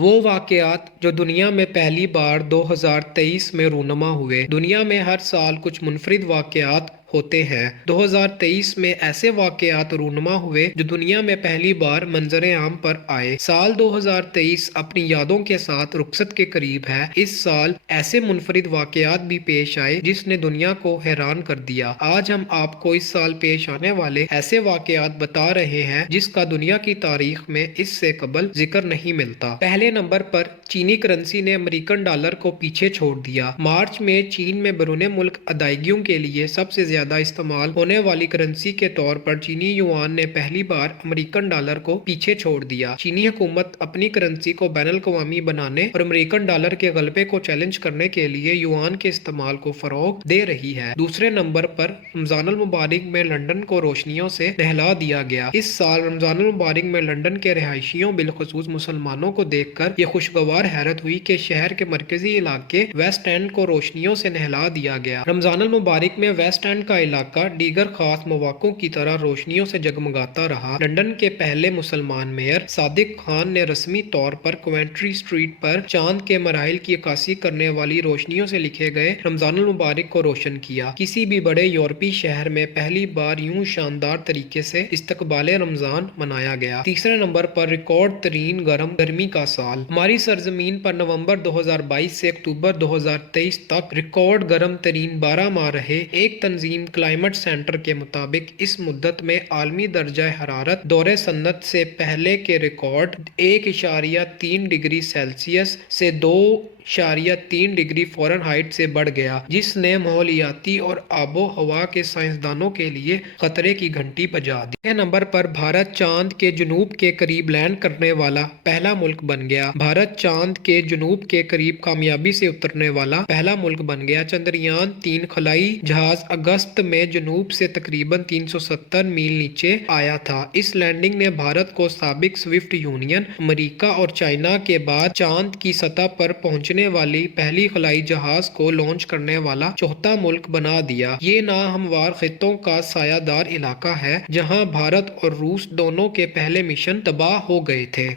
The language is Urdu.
وہ واقعات جو دنیا میں پہلی بار 2023 میں رونما ہوئے۔ دنیا میں ہر سال کچھ منفرد واقعات ہوتے ہیں۔ 2023 میں ایسے واقعات رونما ہوئے جو دنیا میں پہلی بار منظر عام پر آئے۔ سال 2023 اپنی یادوں کے ساتھ رخصت کے قریب ہے۔ اس سال ایسے منفرد واقعات بھی پیش آئے جس نے دنیا کو حیران کر دیا۔ آج ہم آپ کو اس سال پیش آنے والے ایسے واقعات بتا رہے ہیں جس کا دنیا کی تاریخ میں اس سے قبل ذکر نہیں ملتا۔ پہلے نمبر پر چینی کرنسی نے امریکن ڈالر کو پیچھے چھوڑ دیا۔ مارچ میں چین میں بیرون ملک ادائیگیوں کے لیے سب سے زیادہ استعمال ہونے والی کرنسی کے طور پر چینی یوان نے پہلی بار امریکن ڈالر کو پیچھے چھوڑ دیا۔ چینی حکومت اپنی کرنسی کو بین الاقوامی بنانے اور امریکن ڈالر کے غلبے کو چیلنج کرنے کے لیے یوان کے استعمال کو فروغ دے رہی ہے۔ دوسرے نمبر پر رمضان المبارک میں لندن کو روشنیوں سے نہلا دیا گیا۔ اس سال رمضان المبارک میں لندن کے رہائشیوں بالخصوص مسلمانوں کو دیکھ کر یہ خوشگوار حیرت ہوئی کہ شہر کے مرکزی علاقے ویسٹ اینڈ کو روشنیوں سے نہلا دیا گیا۔ رمضان المبارک میں ویسٹ اینڈ کا علاقہ دیگر خاص مواقعوں کی طرح روشنیوں سے جگمگاتا رہا۔ لندن کے پہلے مسلمان میئر صادق خان نے رسمی طور پر کوینٹری اسٹریٹ پر چاند کے مراحل کی عکاسی کرنے والی روشنیوں سے لکھے گئے رمضان المبارک کو روشن کیا۔ کسی بھی بڑے یورپی شہر میں پہلی بار یوں شاندار طریقے سے استقبال رمضان منایا گیا۔ تیسرے نمبر پر ریکارڈ ترین گرمی کا سال۔ ہماری سرزمین پر نومبر 2022 سے اکتوبر 2023 تک ریکارڈ گرم ترین 12 ماہ رہے۔ ایک تنظیم کلائمیٹ سینٹر کے مطابق اس مدت میں عالمی درجہ حرارت دور صنعت سے پہلے کے ریکارڈ 1.3 ڈگری سیلسیس سے 2.3 ڈگری فارنہائٹ سے بڑھ گیا، جس نے ماحولیاتی اور آب و ہوا کے سائنسدانوں کے لیے خطرے کی گھنٹی بجا دی۔ چھٹے نمبر پر بھارت چاند کے جنوب کے قریب لینڈ کرنے والا پہلا ملک بن گیا۔ بھارت چاند کے جنوب کے قریب کامیابی سے اترنے والا پہلا ملک بن گیا۔ چندریان 3 خلائی جہاز اگست میں جنوب سے تقریباً 370 میل نیچے آیا تھا۔ اس لینڈنگ نے بھارت کو سابق سوویت یونین، امریکہ اور چائنا کے بعد چاند کی سطح پر پہنچنے والی پہلی خلائی جہاز کو لانچ کرنے والا چوتھا ملک بنا دیا۔ یہ ناہموار خطوں کا سایہ دار علاقہ ہے جہاں بھارت اور روس دونوں کے پہلے مشن تباہ ہو گئے تھے۔